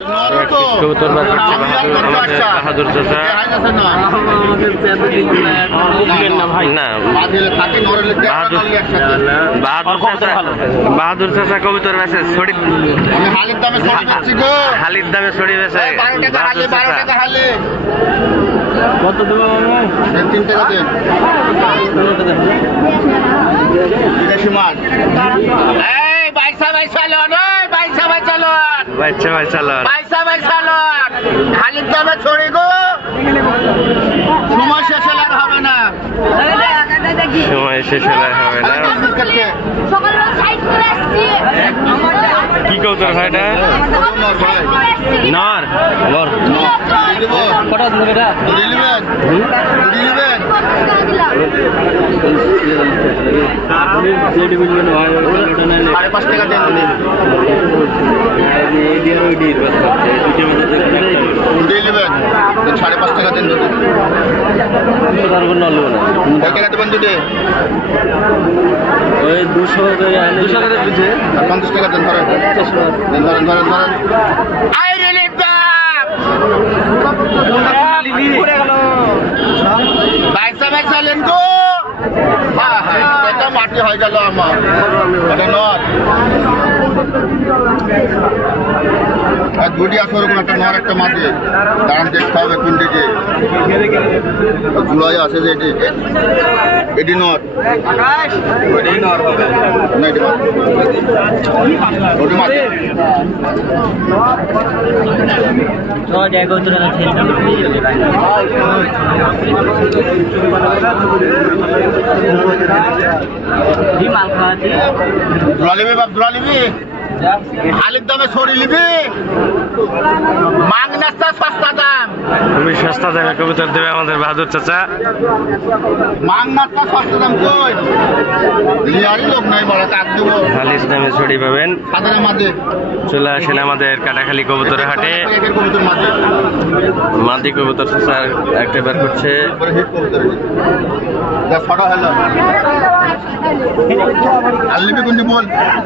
কবুতর বার করছে বাহাদুর চাচা। বাহাদুর চাচা কবুতর বেছে হালির দামে ছড়ি বেছে। কত দেবো 3 টাকা দেন। হালির দামে ছড়ি গো, সময় শেষ হলে আর হবে না। সময় শেষ হলে হবে না। কি কবুতর ভাই এটা? নর নর কটা দেবো এটা? সাড়ে 5 টাকা দেন। সাড়ে 5 টাকা দেন। টাকা দেবেন দুটো। ওই 200 টাকা দিচ্ছে। 50 টাকা দেন। ধরেন। বাইসা লেন গো। এটা মাটি হয়ে গেল আমার। নর দুটি আসর একটা নর একটা মাটি দাঁড়ান দেখতে হবে কোনটি যে জুলাই আছে যে এটি নর হবে না, এটি মাটি। হালির দামে ছড়ি নিবি, মাং নাস্তা সস্তা দাম। খুবই সস্তা দামে কবুতর দেবে আমাদের বাহাদুর চাচা। মাং নাস্তা সস্তা দাম কই লিয়ারই লোক নাই বড় কাক দেবো। হালির দামে ছড়ি পাবেন। সাধারণ মাঝে চলে আসেন আমাদের কাটাখালী কবুতরের হাটে। কবুতর মাঝে মাদি কবুতর চাচা একটা বার করছে। ফটো হলো আর লিবি কোনটি বল।